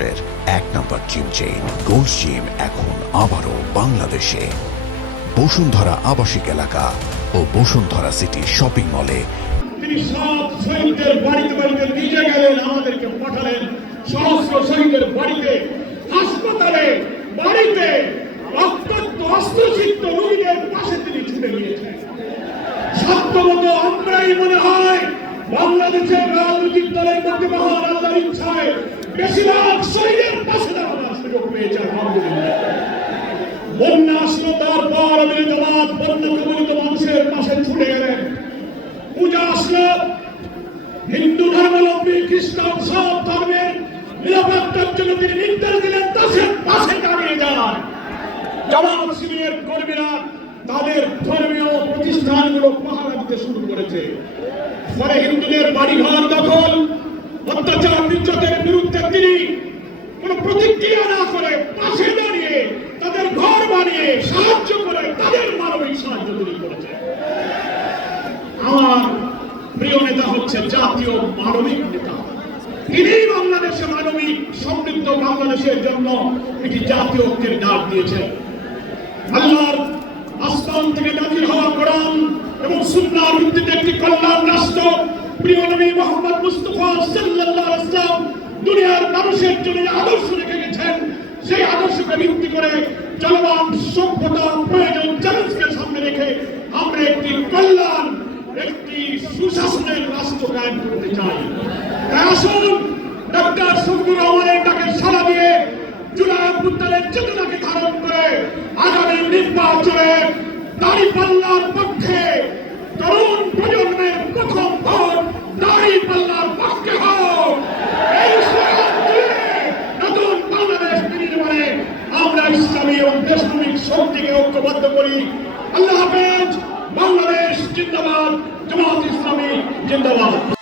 রাষ্ট্রের 1 নম্বর gym chain gold gym এখন আবারও বাংলাদেশে বসুন্ধরা আবাসিক এলাকা ও বসুন্ধরা সিটি শপিং মলে। তিনি সব শহীদদের বাড়িতে বাড়িতে নিজে গেলেন, আমাদেরকে পাঠালেন সহস্র শহীদের বাড়িতে, হাসপাতালে, বাড়িতে অত্যন্ত অস্ত্রসিদ্ধ রোগীদের পাশে তিনি ছুটে গিয়েছেন। সত্যমত আমরাই মনে হয় বাংলাদেশের রাজনৈতিক দলের মধ্যে মহান আল্লাহর ইচ্ছায় বেশিরভাগ শহীদের পাশে দাঁড়ানোর সুযোগ পেয়েছে। আলহামদুলিল্লাহ। বন্যা আসলো, তারপর আমির জামাত বন্যা কবলিত মানুষের পাশে ছুটে গেলেন। পূজা আসলো, হিন্দু ধর্মাবলম্বী, খ্রিস্টান সব ধর্মের নিরাপত্তার জন্য তিনি নির্দেশ দিলেন তাদের পাশে দাঁড়িয়ে যান। জামাত শিবিরের কর্মীরা তাদের ধর্মীয় প্রতিষ্ঠানগুলো পাহারা দিতে শুরু করেছে। ফলে হিন্দুদের বাড়িঘর দখল, অত্যাচার, নির্যাতনের বিরুদ্ধে তিনি কোন প্রতিক্রিয়া না করে পাশে দাঁড়িয়ে তাদের ঘর বানিয়ে সাহায্য করে তাদের মানবিক সাহায্য তিনি করেছে। আমার প্রিয় নেতা হচ্ছে জাতীয় মানবিক নেতা। তিনি বাংলাদেশে মানবিক সমৃদ্ধ বাংলাদেশের জন্য একটি জাতীয় ঐক্যের ডাক দিয়েছেন। আল্লাহর আসমান থেকে নাজিল হওয়া কোরআন এবং সুন্নাহর ভিত্তিতে একটি কল্যাণ রাষ্ট্র প্রিয় নবী মুহাম্মদ মুস্তাফা সাল্লাল্লাহু আলাইহি ওয়াসাল্লাম দুনিয়ার মানুষের জন্য আদর্শ রেখে গেছেন। সেই আদর্শকে ভিত্তি করে চলমান সভ্যতা, প্রয়োজন, চ্যালেঞ্জকে সামনে রেখে আমরা একটি কল্যাণ, একটি সুশাসনের রাষ্ট্র কায়েম করতে চাই। তাই আসুন ডক্টর শফিকুর রহমানের ডাকে সাড়া দিয়ে জুলাই অভ্যুত্থানের চেতনাকে ধারণ করে আগামী নির্বাচনে দাঁড়িপাল্লার পক্ষে তরুণ প্রজন্মের প্রথম ভোট দাঁড়িপাল্লার পক্ষে হোক। এই স্লোগান তুলে নতুন বাংলাদেশ নির্মাণে আমরা ইসলামী এবং দেশপ্রেমিক শক্তিকে ঐক্যবদ্ধ করি। আল্লাহ হাফেজ। বাংলাদেশ জিন্দাবাদ, জামাত ইসলামী জিন্দাবাদ।